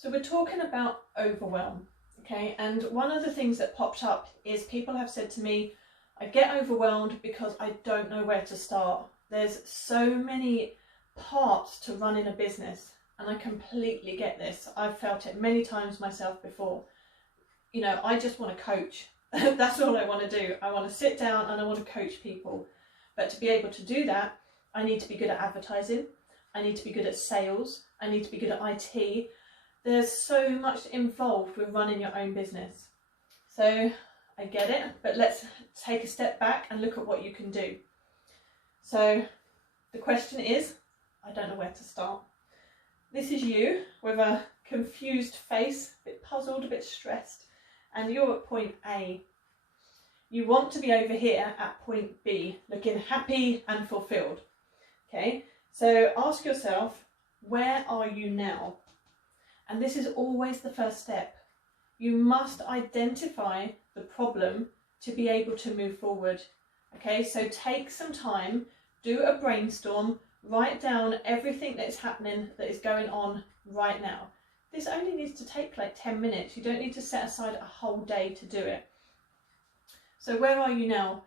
So we're talking about overwhelm, okay? And one of the things that popped up is people have said to me, I get overwhelmed because I don't know where to start. There's so many parts to running a business, and I completely get this. I've felt it many times myself before. You know, I just want to coach. That's all I want to do. I want to sit down and I want to coach people. But to be able to do that, I need to be good at advertising. I need to be good at sales. I need to be good at IT. There's so much involved with running your own business. So I get it, but let's take a step back and look at what you can do. So the question is, I don't know where to start. This is you with a confused face, a bit puzzled, a bit stressed, and you're at point A. You want to be over here at point B, looking happy and fulfilled. Okay, so ask yourself, where are you now? And this is always the first step. You must identify the problem to be able to move forward. Okay, so take some time, do a brainstorm, write down everything that is happening, that is going on right now. This only needs to take like 10 minutes. You don't need to set aside a whole day to do it. So where are you now?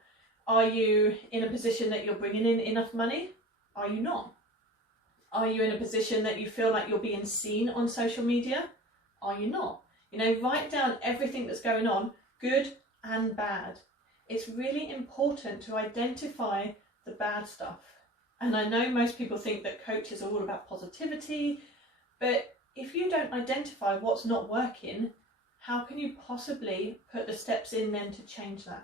Are you in a position that you're bringing in enough money? Are you not? Are you in a position that you feel like you're being seen on social media? Are you not? You know, write down everything that's going on, good and bad. It's really important to identify the bad stuff. And I know most people think that coaches are all about positivity, but if you don't identify what's not working, how can you possibly put the steps in then to change that?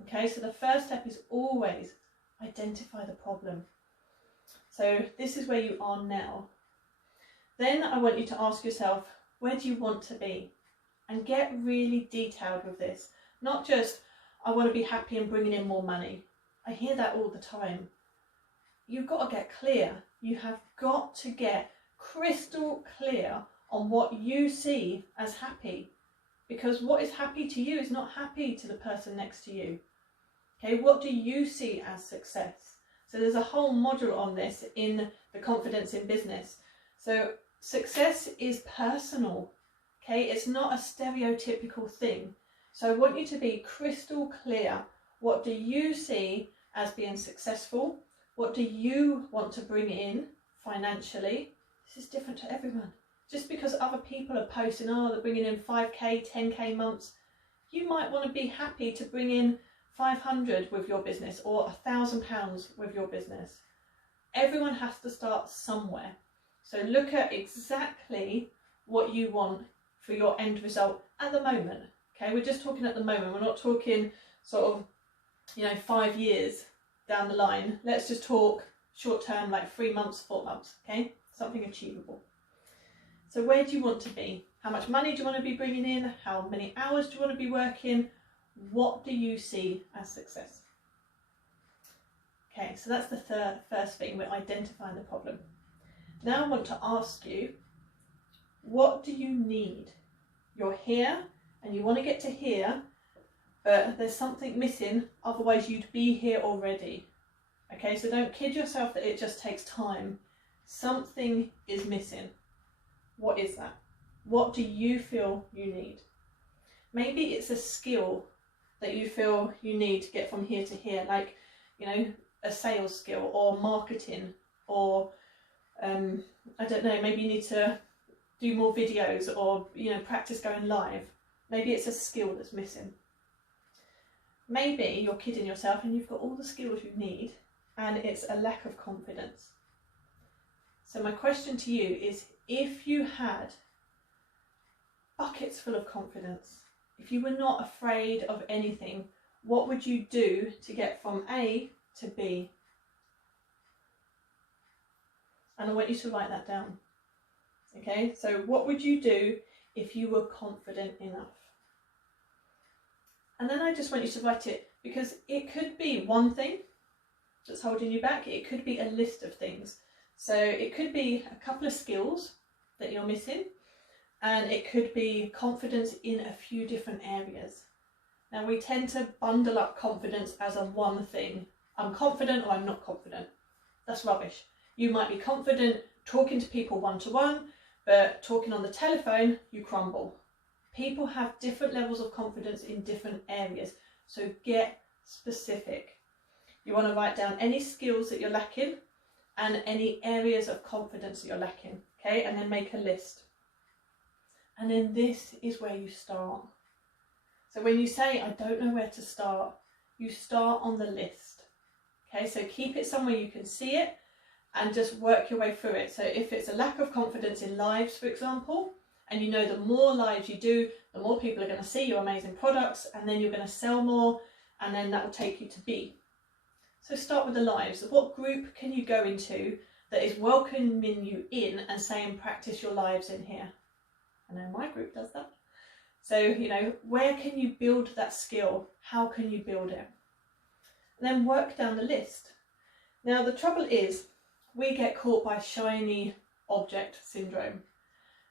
Okay, so the first step is always identify the problem. So this is where you are now. Then I want you to ask yourself, where do you want to be? And get really detailed with this. Not just, I want to be happy and bringing in more money. I hear that all the time. You've got to get clear. You have got to get crystal clear on what you see as happy. Because what is happy to you is not happy to the person next to you. Okay, what do you see as success? So there's a whole module on this in the Confidence in Business. So success is personal, okay? It's not a stereotypical thing. So I want you to be crystal clear. What do you see as being successful? What do you want to bring in financially? This is different to everyone. Just because other people are posting, oh, they're bringing in 5k, 10k months, you might want to be happy to bring in 500 with your business or £1,000 with your business. Everyone has to start somewhere. So look at exactly what you want for your end result at the moment. Okay, we're just talking at the moment. We're not talking sort of, 5 years down the line. Let's just talk short term, like 3 months, 4 months. Okay, something achievable. So where do you want to be? How much money do you want to be bringing in? How many hours do you want to be working? What do you see as success? Okay, so that's the first thing. We're identifying the problem. Now I want to ask you, what do you need? You're here and you want to get to here, but there's something missing, otherwise you'd be here already. Okay, so don't kid yourself that it just takes time. Something is missing. What is that? What do you feel you need? Maybe it's a skill that you feel you need to get from here to here, like, a sales skill or marketing, or I don't know, maybe you need to do more videos or, practice going live. Maybe it's a skill that's missing. Maybe you're kidding yourself and you've got all the skills you need and it's a lack of confidence. So my question to you is, if you had buckets full of confidence, if you were not afraid of anything, what would you do to get from A to B? And I want you to write that down. Okay, so what would you do if you were confident enough? And then I just want you to write it, because it could be one thing that's holding you back. It could be a list of things. So it could be a couple of skills that you're missing, and it could be confidence in a few different areas. Now we tend to bundle up confidence as a one thing. I'm confident or I'm not confident. That's rubbish. You might be confident talking to people one-to-one, but talking on the telephone, you crumble. People have different levels of confidence in different areas, so get specific. You want to write down any skills that you're lacking and any areas of confidence that you're lacking, okay? And then make a list. And then this is where you start. So when you say, I don't know where to start, you start on the list, okay? So keep it somewhere you can see it and just work your way through it. So if it's a lack of confidence in lives, for example, and you know the more lives you do, the more people are going to see your amazing products, and then you're going to sell more, and then that will take you to B. So start with the lives. What group can you go into that is welcoming you in and saying, practice your lives in here? I know my group does that. So, you know, where can you build that skill? How can you build it? And then work down the list. Now, the trouble is we get caught by shiny object syndrome.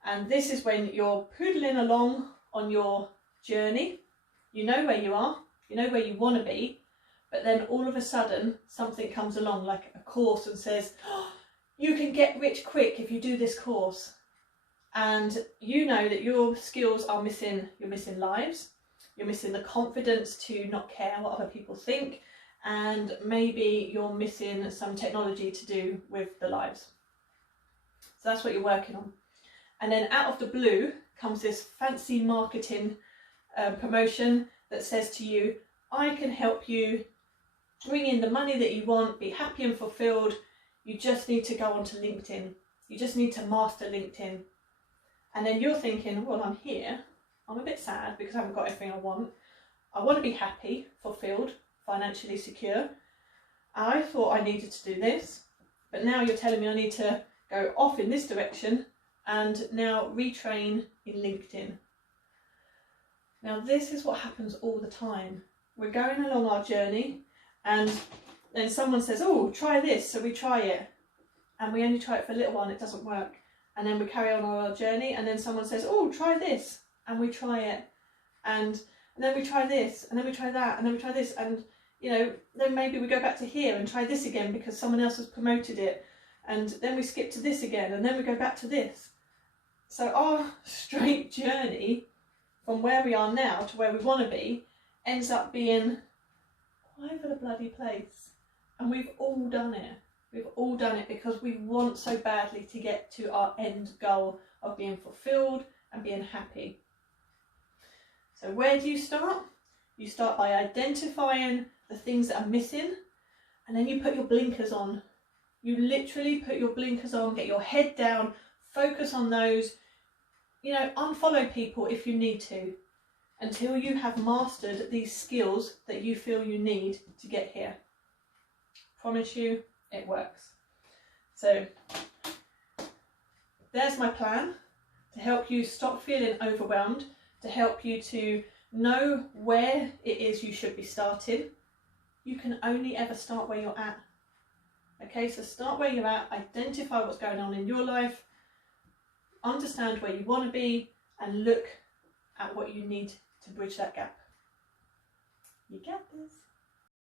And this is when you're poodling along on your journey. You know where you are, you know where you want to be, but then all of a sudden something comes along like a course and says, oh, you can get rich quick if you do this course. And you know that your skills are missing, you're missing lives, you're missing the confidence to not care what other people think, and maybe you're missing some technology to do with the lives. So that's what you're working on. And then out of the blue comes this fancy marketing promotion that says to you, I can help you bring in the money that you want, be happy and fulfilled. You just need to go onto LinkedIn. You just need to master LinkedIn. And then you're thinking, well, I'm here. I'm a bit sad because I haven't got everything I want. I want to be happy, fulfilled, financially secure. I thought I needed to do this, but now you're telling me I need to go off in this direction and now retrain in LinkedIn. Now this is what happens all the time. We're going along our journey and then someone says, oh, try this, so we try it. And we only try it for a little while and it doesn't work. And then we carry on our journey and then someone says, oh, try this, and we try it. And then we try this, and then we try that, and then we try this. And, you know, then maybe we go back to here and try this again because someone else has promoted it. And then we skip to this again, and then we go back to this. So our straight journey from where we are now to where we want to be ends up being all over the bloody place. And we've all done it. We've all done it because we want so badly to get to our end goal of being fulfilled and being happy. So where do you start? You start by identifying the things that are missing, and then you put your blinkers on. You literally put your blinkers on, get your head down, focus on those. You know, unfollow people if you need to, until you have mastered these skills that you feel you need to get here. Promise you, it works. So there's my plan to help you stop feeling overwhelmed, to help you to know where it is you should be starting. You can only ever start where you're at. Okay, so start where you're at, identify what's going on in your life, understand where you want to be, and look at what you need to bridge that gap. You get this.